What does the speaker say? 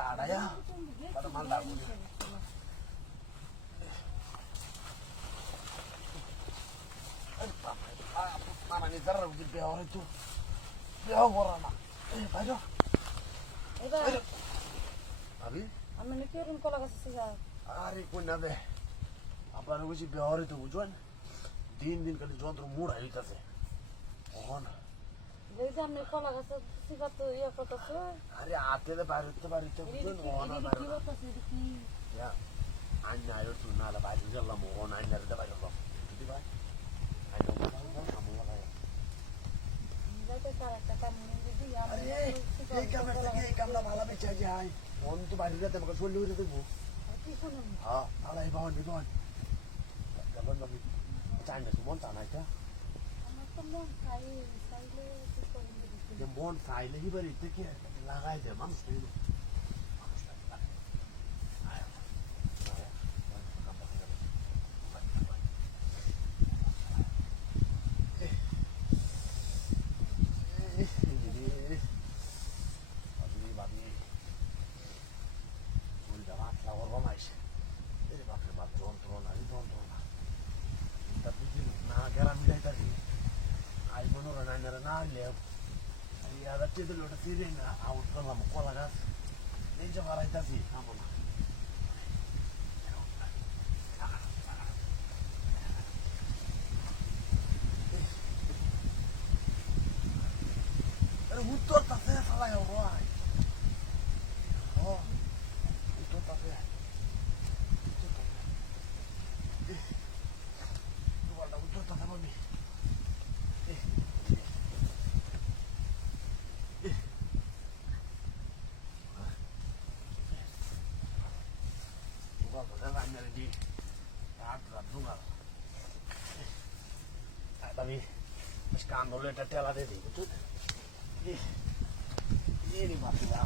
ada ya. Pada mantap. Mama ni darah di bawah itu. Bawah orang nak. Ayo. এবার Abi, আমি নাকি ওরকম কলা গাছ আছে যা hari pun nabe. Apa nak uji bawah itu ujuan? Din kali jual terus murah itu sih. Oh na. এই যে আমি কলা গাছের সিফাত তো ইয়া করতেছে Hari ate deh baru itu ujuan. Oh na কি baru. করতেছে কি Ya, anya ayo tu nala baru jalan mau on anya ada baru loh. Jadi baik. Anya mau kamu lah ya. যাতে তার একটা কাম নিয়ে দিই আমি এই কামলা ভালো বেঁচে যায় ফোন তো বাড়ি যেতে আমাকে চলে উঠে দেবো কি শুনুন হ্যাঁ তাহলে এই বাহন কেমন আমি চাই না মন তা নাই আমার তো মন চাইলে কি করব যে মন চাইলে কি বাড়ি থেকে লাগাই দে মানুষ নেই Itu lo udah sini na out kalau mau kola gas ini cuma raita sih kamu na hutor tak saya salah ya orang oh hutor tak saya tu ada hutor tak saya mami di tapi skandal itu tela deh itu ini mati lah